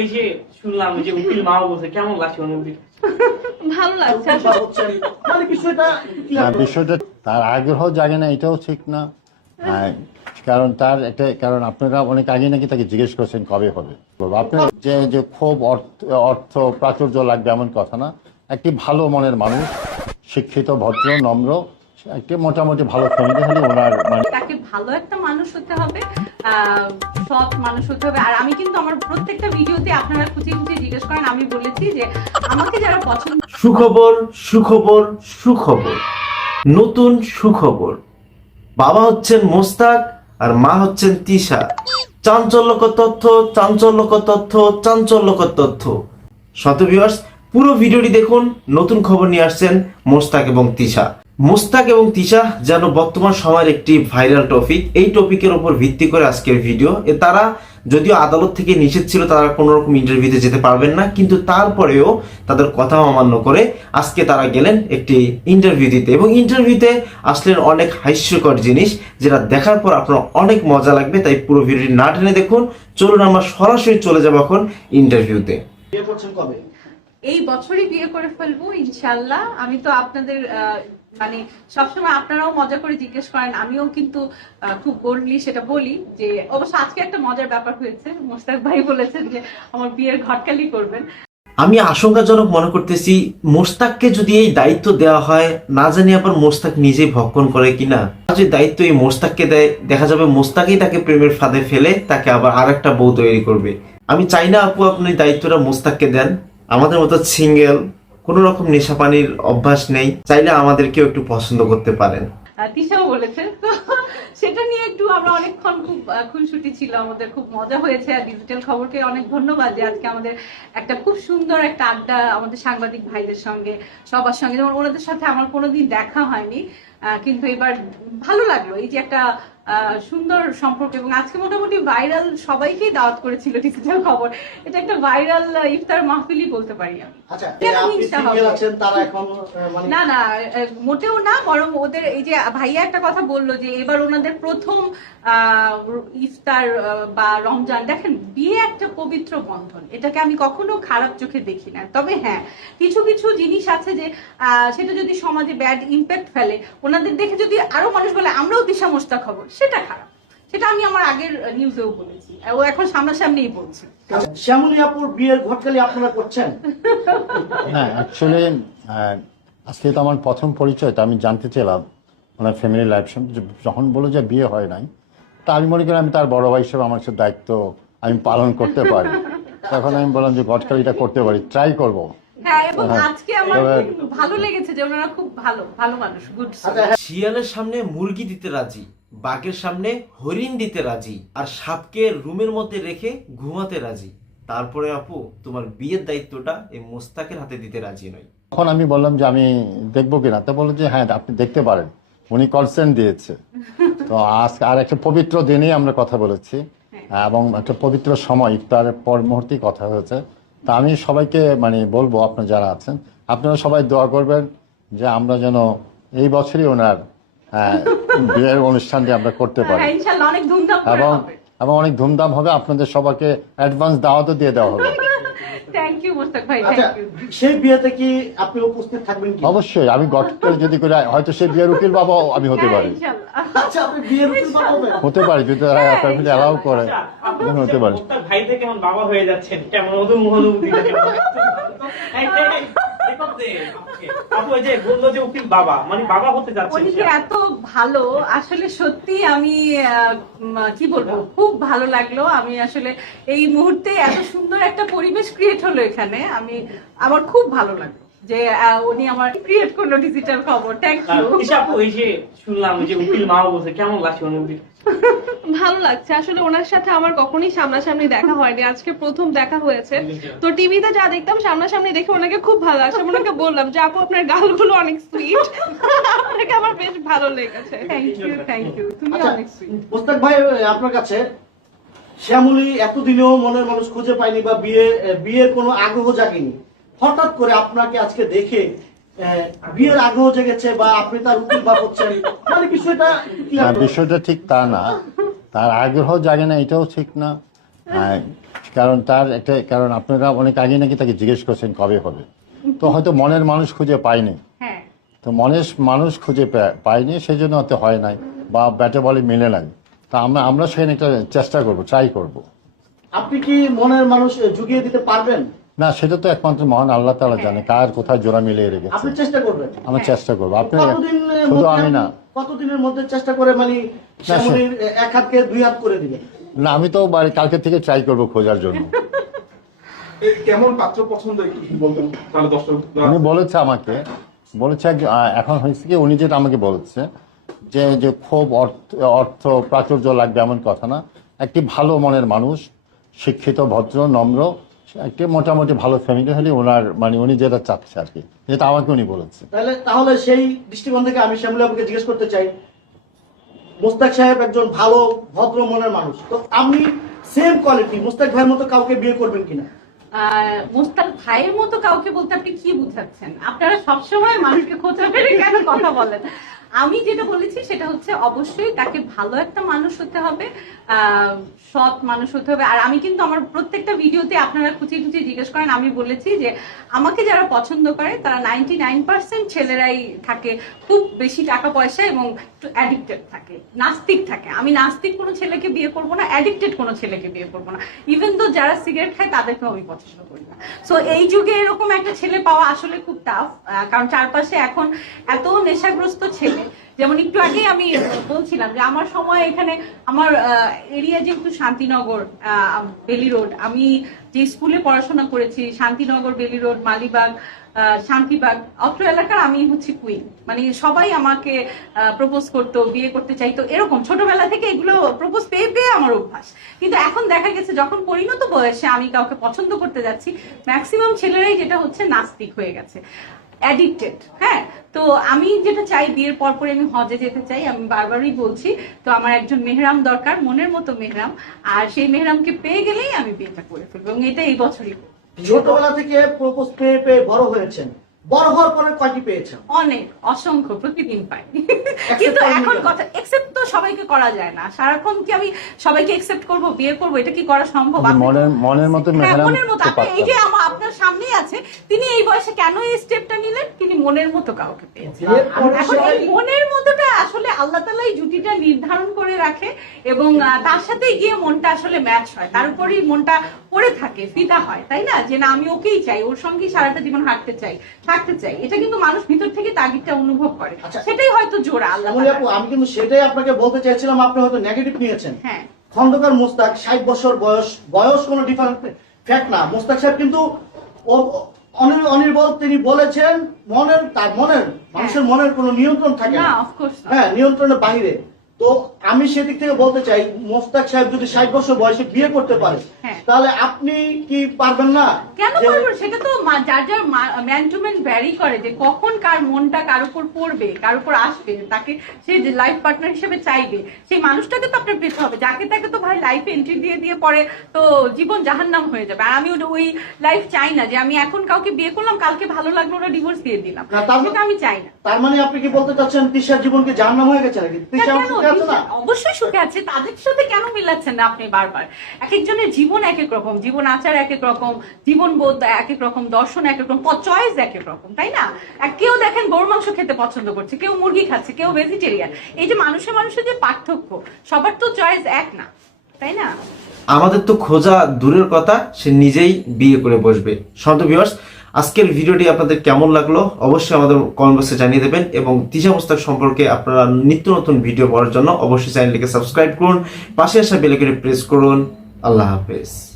এই যে শুনলাম যে উকিল মা বলছে কেমন লাগছে অনুভূতি ভালো লাগছে মানে বিষয়টা। বিষয়টা তার আগ্রহ জাগে না এটাও ঠিক না। কারণ তার একটা কারণ আপনারা অনেক আগে নাকি তাকে জিজ্ঞেস করছেন কবে হবে। আপনার যে যে খুব অর্থ অর্থ প্রাচুর্য লাগবে এমন কথা না। একটি ভালো মনের মানুষ শিক্ষিত ভদ্র নম্র একটি মোটামুটি ভালো ফ্যামিলি হলে ওনার মানে তাকে ভালো একটা মানুষ হতে হবে। সৎ মানুষ হতে হবে। আর আমি কিন্তু আমার প্রত্যেকটা ভিডিওতে আপনারা জিজ্ঞেস করেন, আমি বলেছি যে আমাকে যারা পছন্দ সুখবর সুখবর সুখবর। নতুন সুখবর। বাবা হচ্ছেন মোস্তাক আর মা হচ্ছেন তিশা। চাঞ্চল্যকর তথ্য চাঞ্চল্যকর তথ্য চাঞ্চল্যকর তথ্য। শত ভিউয়ার্স পুরো ভিডিওটি দেখুন, নতুন খবর নিয়ে আসছেন মোস্তাক এবং তিশা। মোস্তাক এবং তিশা যেন বর্তমান সময়ের একটি ভাইরাল টপিক এই টপিকের উপর ভিত্তি করে আজকের ভিডিও এ তারা যদিও আদালত থেকে নিষেধ ছিল তারা কোনো রকম ইন্টারভিউতে যেতে পারবেন না কিন্তু তারপরেও তাদের কথা অমান্য করে আজকে তারা গেলেন একটি ইন্টারভিউ দিতে। এবং ইন্টারভিউতে আসলেন অনেক হাস্যকর জিনিস যেটা দেখার পর আপনার অনেক মজা লাগবে তাই পুরো ভিডিওটি না টেনে দেখুন। চলুন আমরা সরাসরি চলে যাব এখন ইন্টারভিউতে বিয়ে করছেন কবে? এই বছরই বিয়ে করে ফেলব ইনশাল্লাহ আমি তো আপনাদের মানে সবসময় আপনারাও মজা করে জিজ্ঞেস করেন, আমিও কিন্তু খুব বোল্ডলি সেটা বলি যে, অবশ্য আজকে একটা মজার ব্যাপার হয়েছে, মোস্তাক ভাই বলেছেন যে, আমার বিয়ের ঘটকালি করবেন। আমি আশঙ্কাজনক মনে করতেছি, মোস্তাককে যদি এই দায়িত্ব দেওয়া হয়, না জানি আবার মোস্তাক নিজেই ভক্ষণ করে কিনা। যদি দায়িত্ব এই মোস্তাককে দেয়, দেখা যাবে মোস্তাকই তাকে প্রেমের ফাঁদে ফেলে, তাকে আবার আরেকটা বউ তৈরি করবে। আমি চাই না আপু আপনি দায়িত্বটা মোস্তাককে দেন, আমাদের মতো সিঙ্গেল কোনো রকম নেশা পানির অভ্যাস নেই, চাইলে আমাদেরকেও একটু পছন্দ করতে পারেন। সেটা নিয়ে একটু আমরা অনেকক্ষণ খুব খুনসুটি ছিল, আমাদের খুব মজা হয়েছে, আর ডিজিটাল খবরকে অনেক ধন্যবাদ যে আজকে আমাদের একটা খুব সুন্দর একটা আড্ডা আমাদের সাংবাদিক ভাইদের সঙ্গে, সবার সঙ্গে। যেমন ওনাদের সাথে আমার কোনোদিন দেখা হয়নি কিন্তু এবার ভালো লাগল। এই যে একটা সুন্দর সম্পর্ক এবং আজকে মোটামুটি ভাইরাল সবাইকেই দাওয়াত করেছিল ডিজিটাল খবর। এটা একটা ভাইরাল ইফতার মাহফিলই বলতে পারি আমি। আচ্ছা মানে না না মোটেও না বরং ওদের এই যে ভাইয়া একটা কথা বলল যে এবার ওনাদের প্রথম ইফতার বা রমজান দেখেন বিয়ে একটা পবিত্র বন্ধন। এটাকে আমি কখনো খারাপ চোখে দেখি না। তবে হ্যাঁ কিছু কিছু জিনিস আছে যে আহ, সেটা যদি সমাজে ব্যাড ইম্প্যাক্ট ফেলে ওনাদের দেখে যদি আরও মানুষ বলে আমরাও দিশা মোস্তাক হব। সেটা খারাপ। সেটা আমি আমার আগের নিউজেও বলেছি। ও এখন সামনাসামনিই বলছে। শ্যামলী আপুর বিয়ের ঘটকালি আপনারা করছেন? হ্যাঁ অ্যাকচুয়ালি আজকে তো আমার প্রথম পরিচয় তো আমি জানতে চাইলাম ওনার ফ্যামিলি লাইফ যখন বলল যে বিয়ে হয় নাই তা আমি মনে করি আমি তার বড় ভাই হিসেবে আমার সে দায়িত্ব আমি পালন করতে পারি। তখন আমি বললাম যে গটকালিটা করতে পারি ট্রাই করব। এবং। আজকে আমার তবে- খুব ভালো লেগেছে যে ওনারা খুব ভালো ভালো মানুষ গুড শিয়ালের সামনে মুরগি দিতে রাজি। বাঘের সামনে হরিণ দিতে রাজি আর সাপকে রুমের মধ্যে রেখে ঘুমাতে রাজি। তারপরে আপু তোমার বিয়ের দায়িত্বটা এই মোস্তাকের হাতে দিতে রাজি নয় তখন আমি বললাম যে আমি দেখব কিনা? তো বলল যে হ্যাঁ আপনি দেখতে পারেন। উনি কনসেন্ট দিয়েছে। তো আজকে আর একটা পবিত্র দিনেই আমরা কথা বলেছি এবং একটা পবিত্র সময় ইফতারের পর মুহূর্তেই কথা হয়েছে। তা আমি সবাইকে মানে বলব আপনারা যারা আছেন আপনারা সবাই দোয়া করবেন যে আমরা যেন এই বছরই ওনার আহ, বিয়ের অনুষ্ঠানটি আমরা করতে পারি। হ্যাঁ এবং এবং অনেক ধুমধাম হবে আপনাদের সবাইকে অ্যাডভান্স দাওয়াতও দিয়ে দেওয়া হবে। আচ্ছা থ্যাংক ইউ সেই বিয়েতে কি আপনি উপস্থিত থাকবেন কি? অবশ্যই আমি গঠকে যদি করে হয়তো সে বিয়ের উকিল বাবাও আমি হতে পারি। ইনশাল্লাহ। আচ্ছা আপনি বিয়ের উকিল পাঠাবেন হতে পারি যদি তারা ফ্যামিলি অ্যালাউ করে আচ্ছা, হতে পারে। মোস্তাক কেমন বাবা হয়ে যাচ্ছেন? কেমন অনুভূতি আপু এই যে বলল যে উকিল বাবা মানে বাবা হতে যাচ্ছে উনি এত ভালো আসলে সত্যি আমি আহ, কি বলব খুব ভালো লাগল। আমি আসলে এই মুহূর্তে এত সুন্দর একটা পরিবেশ ক্রিয়েট হলো এখানে। আমি আমার খুব ভালো লাগল। যে আহ, উনি আমার ক্রিয়েট করল ডিজিটাল খবর। থ্যাংক ইউ তিশা আপু এই যে শুনলাম যে উকিল মা বলছে কেমন লাগছে অনুভূতি ভালো লাগছে। আসলে ওনার সাথে আমার কখনোই সামনাসামনি দেখা হয়নি। আজকে প্রথম দেখা হয়েছে। তো টিভিতে যা দেখতাম সামনাসামনি দেখে ওনাকে খুব ভালো লাগছে। ওনাকে বললাম যে আপু আপনার গালগুলো অনেক সুইট আপনাকে আমার বেশ ভালো লেগেছে। থ্যাংক ইউ থ্যাংক ইউ তুমি আচ্ছা অনেক সুইট মোস্তাক ভাই আপনার কাছে শ্যামলী এতদিনেও মনের মানুষ খুঁজে পায়নি বা বিয়ে বিয়ের কোনো আগ্রহ জাগেনি? হঠাৎ করে আপনাকে আজকে দেখে বিয়ের আগ্রহ জেগেছে বা আপনি তার উকিল বা হচ্ছেন মানে বিষয়টা বিষয়টা ঠিক তা না। তার আগ্রহ জাগে না এটাও ঠিক না। আর কারণ তার একটা কারণ আপনারা অনেক আগে নাকি তাকে জিজ্ঞেস করছেন কবে হবে। তো হয়তো মনের মানুষ খুঁজে পায়নি। হ্যাঁ। তো মনের মানুষ খুঁজে পায়নি সেই জন্য হয়তো হয় নাই বা ব্যাটে বলে মিলে নাই। তা আমরা আমরা সেখানে একটা চেষ্টা করব ট্রাই করব। আপনি কি মনের মানুষ জুগিয়ে দিতে পারবেন? না সেটা তো একমাত্র মহান আল্লাহ তালা জানে কার কোথায় জোড়া মিলিয়ে রেখেছে। আপনি চেষ্টা করবেন। আমরা চেষ্টা করব। আপনি শুধু আমি না। কতদিনের মধ্যে চেষ্টা করে মানে এক হাতকে দুই হাত করে দিবেন না আমি তো বাড়ি কালকে থেকে ট্রাই করব খোঁজার জন্য। কেমন পাত্র পছন্দ তাহলে দর্শক উনি বলেছে আমাকে বলেছে এখন হয়েছে কি উনি যেটা আমাকে বলেছে যে যে খুব অর্থ অর্থ প্রাচুর্য লাগবে এমন কথা না। একটি ভালো মনের মানুষ শিক্ষিত ভদ্র নম্র একটি মোটামুটি ভালো ফ্যামিলি হলে ওনার মানে উনি যেটা চাচ্ছে আর কি। যেটা আমাকে উনি বলেছে। তাহলে তাহলে সেই দৃষ্টিকোণ থেকে আমি শ্যামলী আপুকে জিজ্ঞেস করতে চাই। মোস্তাক সাহেব একজন ভালো ভদ্র মনের মানুষ। তো আপনি সেম কোয়ালিটি মুস্তাক ভাইয়ের মতো কাউকে বিয়ে করবেন কিনা? আহ, মুস্তাক ভাইয়ের মতো কাউকে বলতে আপনি কি বুঝাচ্ছেন? আপনারা সবসময় মানুষকে খোঁচা ফেলে কেন কথা বলেন? আমি যেটা বলেছি সেটা হচ্ছে অবশ্যই তাকে ভালো একটা মানুষ হতে হবে সৎ মানুষ হতে হবে। আর আমি কিন্তু আমার প্রত্যেকটা ভিডিওতে আপনারা খুঁচিয়ে খুঁচিয়ে জিজ্ঞেস করেন, আমি বলেছি যে আমাকে যারা পছন্দ করে তারা নাইনটি নাইন পার্সেন্ট ছেলেরাই থাকে, খুব বেশি টাকা পয়সা এবং একটু অ্যাডিক্টেড থাকে, নাস্তিক থাকে। আমি নাস্তিক কোনো ছেলেকে বিয়ে করব না অ্যাডিক্টেড কোনো ছেলেকে বিয়ে করব না। ইভেন তো যারা সিগারেট খায় তাদেরকেও আমি পছন্দ করি না। সো এই যুগে এরকম একটা ছেলে পাওয়া আসলে খুব টাফ কারণ চারপাশে এখন এত নেশাগ্রস্ত ছেলে যেমন একটু আগে আমি বলছিলাম যে আমার সময় এখানে, আমার এরিয়া যেহেতু শান্তিনগর বেলি রোড, আমি যে স্কুলে পড়াশোনা করেছি, শান্তিনগর, বেলি রোড, মালিবাগ শান্তিবাগ, অত্র এলাকার আমি হচ্ছে কুইন মানে সবাই আমাকে প্রপোজ করতো, বিয়ে করতে চাইতো, এরকম। ছোটবেলা থেকে এগুলো প্রপোজ পেয়ে পেয়ে আমার অভ্যাস। কিন্তু এখন দেখা গেছে, যখন পরিণত বয়সে আমি কাউকে পছন্দ করতে যাচ্ছি ম্যাক্সিমাম ছেলেরাই যেটা হচ্ছে নাস্তিক হয়ে গেছে। অ্যাডিক্টেড হ্যাঁ? তো আমি যেটা চাই বিয়ের পর পরে আমি হজে যেতে চাই, আমি বারবারই বলছি, তো আমার একজন মেহরাম দরকার, মনের মতো মেহরাম, আর সেই মেহরামকে পেয়ে গেলেই আমি বিয়েটা করে ফেলব, এবং এটা এই বছরই ছোটবেলা থেকে প্রপোজ পেয়ে পেয়ে বড় হয়েছেন। বড় হওয়ার পরে কয়টি পেয়েছেন অনেক অসংখ্য প্রতিদিন পাই। কিন্তু এখন কথা একসেপ্ট তো সবাইকে করা যায় না। সারাক্ষণ কি আমি সবাইকে একসেপ্ট করব বিয়ে করব? এটা কি করা সম্ভব? মনের মনের মতো হ্যাঁ, মেহরাম মনের মতো। আপনি এই যে আমার আপনার সামনেই আছে। তিনি এই বয়সে কেন এই স্টেপটা নিলেন? তিনি মনের মতো কাউকে পেয়েছেন। এখন এই মনের মতোটা আসলে আল্লাহ তালা এই জুটিটা নির্ধারণ করে রাখে এবং তার সাথে গিয়ে মনটা আসলে ম্যাচ হয়। তার উপরেই মনটা পড়ে থাকে ফিদা হয় তাই না? যে না আমি ওকেই চাই ওর সঙ্গেই সারাটা জীবন হাঁটতে চাই থাকতে চাই। এটা কিন্তু মানুষ ভিতর থেকে তাগিদটা অনুভব করে। আচ্ছা। সেটাই হয়তো জোড়া আল্লাহ। আমি কিন্তু সেটাই আপনাকে বলতে চাইছিলাম আপনি হয়তো নেগেটিভ নিয়েছেন। হ্যাঁ। খন্দকার মোস্তাক ষাট বছর বয়স বয়স কোনো ডিফারেন্ট ফ্যাক্ট না। মোস্তাক সাহেব কিন্তু অনির্বল তিনি বলেছেন মনের তার মনের মানুষের মনের কোনো নিয়ন্ত্রণ থাকে না। হ্যাঁ নিয়ন্ত্রণের বাইরে। তো আমি সেদিক থেকে বলতে চাই মোস্তাক সাহেব যদি ষাট বছর বয়সে বিয়ে করতে পারে হ্যাঁ। তাহলে আপনি কি পারবেন না? কেন পারব? সেটা তো যার যার ম্যান টু ম্যান ভ্যারি করে যে কখন কার মনটা কার উপর পড়বে কার উপর আসবে তাকে সে লাইফ পার্টনার হিসেবে চাইবে সেই মানুষটাকে তো আপনার পেতে হবে। যাকে তাকে তো ভাই লাইফে এন্ট্রি দিয়ে দিয়ে পরে তো জীবন জাহান্নাম হয়ে যাবে। আর আমি ওটা- ওই লাইফ চাই না যে আমি এখন কাউকে বিয়ে করলাম কালকে ভালো লাগল ওরা ডিভোর্স দিয়ে দিলাম। না, তার- সেটা আমি চাই না। তার মানে আপনি কি বলতে চাচ্ছেন তিশার জীবন কি জাহান্নাম হয়ে গেছে নাকি? তিশা অবশ্যই সুখে আছে। তাদের সাথে কেন মিলাচ্ছেন না আপনি বারবার? এক একজনের জীবন এক এক রকম। জীবন আচার এক এক রকম জীবন বোধ এক এক রকম দর্শন এক এক রকম চয়েস এক এক রকম তাই না? কেউ দেখেন গরু মাংস খেতে পছন্দ করছে কেউ মুরগি খাচ্ছে কেউ ভেজিটেরিয়ান এই যে মানুষের মানুষের যে পার্থক্য সবার তো চয়েস এক না তাই না? আমাদের তো খোঁজা দূরের কথা সে নিজেই বিয়ে করে বসবে। শত ভিউয়ার্স আজকের ভিডিওটি আপনাদের কেমন লাগল অবশ্যই আমাদের কমেন্ট বক্সে জানিয়ে দেবেন এবং দিশা মুস্তাক সম্পর্কে আপনারা নিত্য নতুন ভিডিও পড়ার জন্য অবশ্যই চ্যানেলটিকে সাবস্ক্রাইব করুন, পাশে আসা বেলাইকনে প্রেস করুন। আল্লাহ হাফেজ।